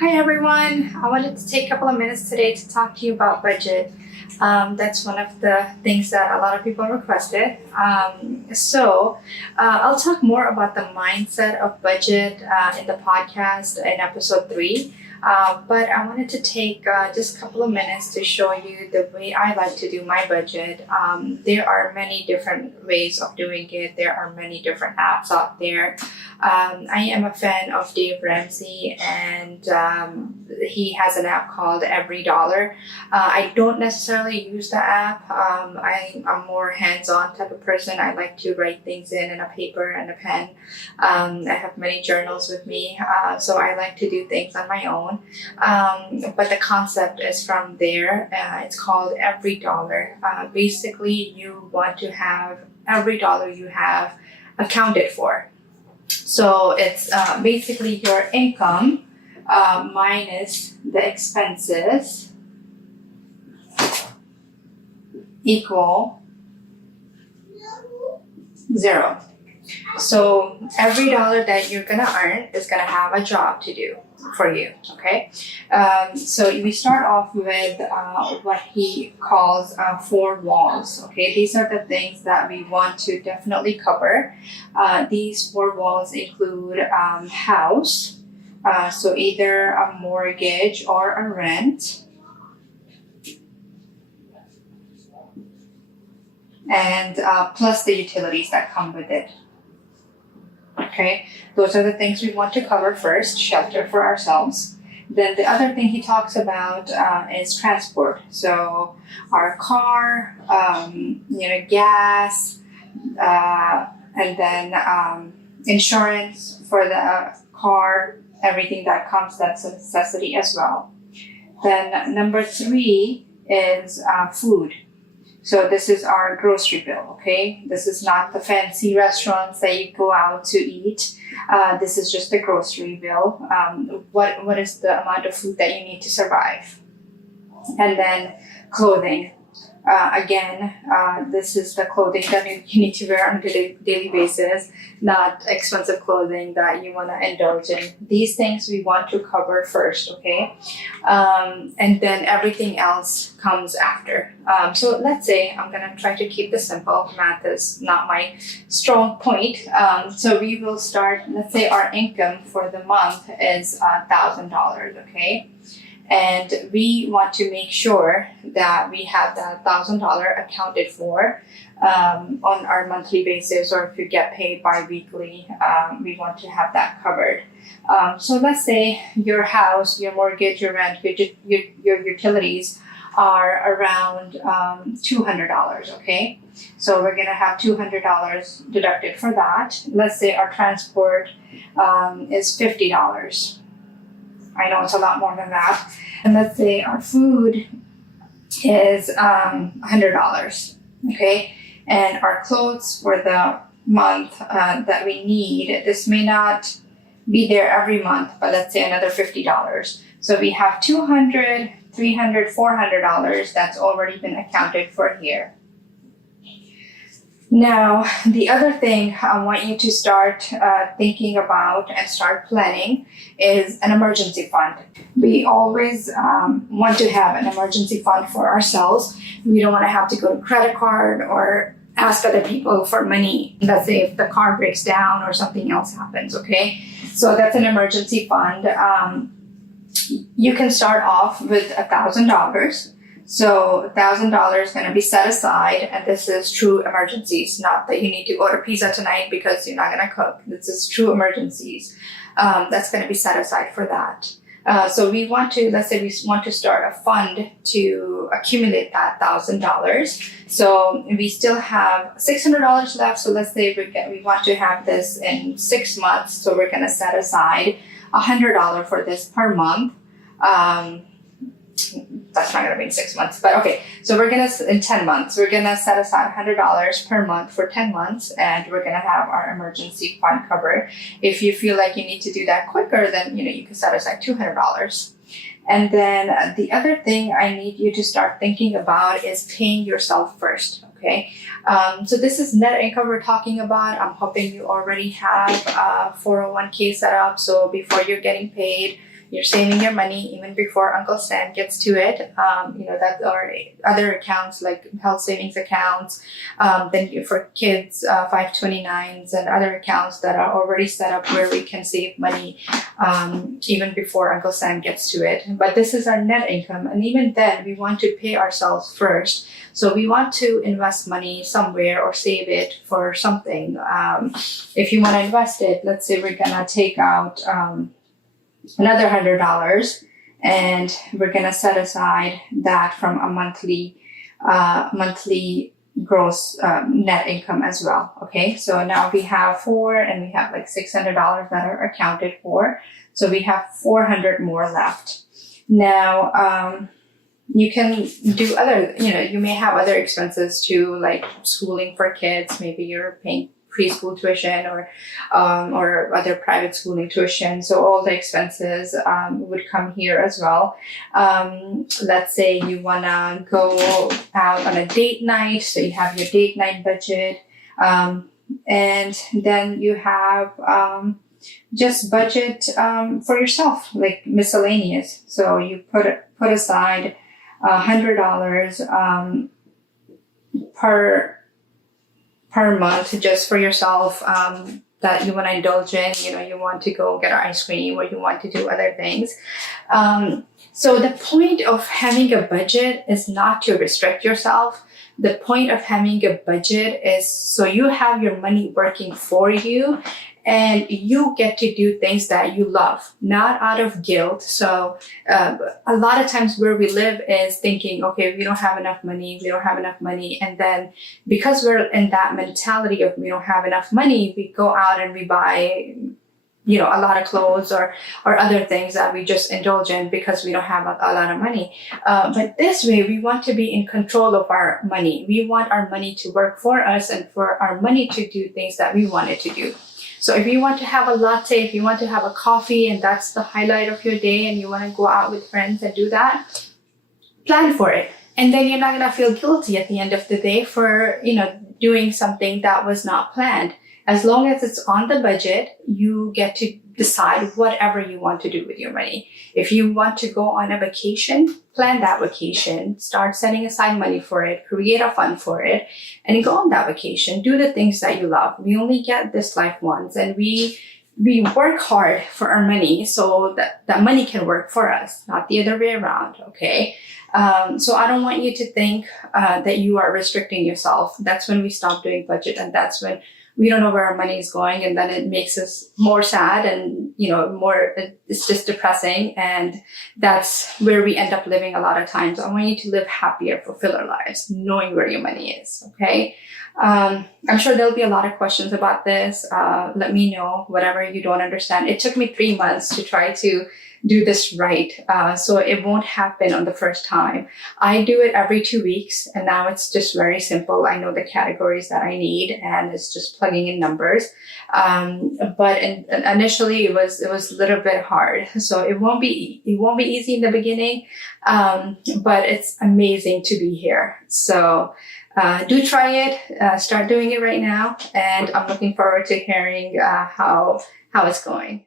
Hi everyone! I wanted to take a couple of minutes today to talk to you about budget. That's one of the things that a lot of people requested. I'll talk more about the mindset of budget in the podcast in episode 3. But I wanted to take just a couple of minutes to show you the way I like to do my budget. There are many different ways of doing it. There are many different apps out there. I am a fan of Dave Ramsey, and he has an app called Every Dollar. I don't necessarily use the app. I'm more hands-on type of person. I like to write things in a paper and a pen. I have many journals with me, so I like to do things on my own. But the concept is from there. It's called Every Dollar. Basically, you want to have every dollar you have accounted for. So it's basically your income minus the expenses equal 0. So every dollar that you're gonna earn is gonna have a job to do for you, okay? So we start off with what he calls 4 walls, okay? These are the things that we want to definitely cover. These 4 walls include house, so either a mortgage or a rent, and plus the utilities that come with it. Okay, those are the things we want to cover first, shelter for ourselves. Then the other thing he talks about is transport. So our car, gas, and then insurance for the car, everything that comes, that's a necessity as well. Then number 3 is food. So this is our grocery bill, okay? This is not the fancy restaurants that you go out to eat. This is just the grocery bill. What is the amount of food that you need to survive? And then clothing. This is the clothing that you need to wear on a daily basis, not expensive clothing that you want to indulge in. These things we want to cover first, okay? And then everything else comes after. So let's say I'm going to try to keep this simple. Math is not my strong point. So we will start, let's say our income for the month is $1,000, okay? And we want to make sure that we have that $1,000 accounted for on our monthly basis, or if you get paid bi-weekly, we want to have that covered. So let's say your house, your mortgage, your rent, your utilities are around $200, okay? So we're gonna have $200 deducted for that. Let's say our transport is $50. I know it's a lot more than that. And let's say our food is $100, okay? And our clothes for the month that we need, this may not be there every month, but let's say another $50. So we have $200, $300, $400 that's already been accounted for here. Now, the other thing I want you to start thinking about and start planning is an emergency fund. We always want to have an emergency fund for ourselves. We don't want to have to go to credit card or ask other people for money. Let's say if the car breaks down or something else happens, okay? So that's an emergency fund. You can start off with $1,000. So $1,000 is going to be set aside, and this is true emergencies, not that you need to order pizza tonight because you're not going to cook. This is true emergencies. That's going to be set aside for that. So we want to, let's say we want to start a fund to accumulate that $1,000. So we still have $600 left. So let's say we want to have this in 6 months. So we're going to set aside $100 for this per month. That's not going to be in 6 months, but okay. So we're going to, in 10 months, we're going to set aside $100 per month for 10 months, and we're going to have our emergency fund covered. If you feel like you need to do that quicker, then, you can set aside $200. And then the other thing I need you to start thinking about is paying yourself first, okay? So this is net income we're talking about. I'm hoping you already have a 401k set up. So before you're getting paid, You're saving your money even before Uncle Sam gets to it. That or other accounts like health savings accounts. For kids, 529s and other accounts that are already set up where we can save money even before Uncle Sam gets to it. But this is our net income, and even then, we want to pay ourselves first. So we want to invest money somewhere or save it for something. If you want to invest it, let's say we're gonna take out another $100, and we're gonna set aside that from a monthly gross net income as well. Okay, so now we have four, and we have like $600 that are accounted for. So we have 400 more left. Now, you can do other, you may have other expenses too, like schooling for kids. Maybe you're paying preschool tuition or other private schooling tuition. So all the expenses would come here as well. Let's say you want to go out on a date night. So you have your date night budget. And then you have just budget for yourself, like miscellaneous. So you put aside $100 per month just for yourself that you want to indulge in. You want to go get ice cream or you want to do other things. So the point of having a budget is not to restrict yourself. The point of having a budget is so you have your money working for you, and you get to do things that you love, not out of guilt. So a lot of times where we live is thinking, okay, we don't have enough money. And then because we're in that mentality of we don't have enough money, we go out and we buy, a lot of clothes or other things that we just indulge in because we don't have a lot of money. But this way, we want to be in control of our money. We want our money to work for us and for our money to do things that we want it to do. So if you want to have a latte, if you want to have a coffee, and that's the highlight of your day, and you want to go out with friends and do that, plan for it. And then you're not going to feel guilty at the end of the day for, doing something that was not planned. As long as it's on the budget, you get to decide whatever you want to do with your money. If you want to go on a vacation, plan that vacation, start setting aside money for it, create a fund for it, and go on that vacation. Do the things that you love. We only get this life once, and we work hard for our money so that money can work for us, not the other way around, okay? So I don't want you to think that you are restricting yourself. That's when we stop doing budget, and that's when we don't know where our money is going, and then it makes us more sad and, it's just depressing. And that's where we end up living a lot of times. I want you to live happier, fulfill our lives, knowing where your money is, okay? I'm sure there'll be a lot of questions about this. Let me know whatever you don't understand. It took me 3 months to try to do this right. So it won't happen on the first time. I do it every 2 weeks, and now it's just very simple. I know the categories that I need, and it's just plugging in numbers. But initially it was a little bit hard. So it won't be easy in the beginning. But it's amazing to be here. So do try it, start doing it right now. And I'm looking forward to hearing how it's going.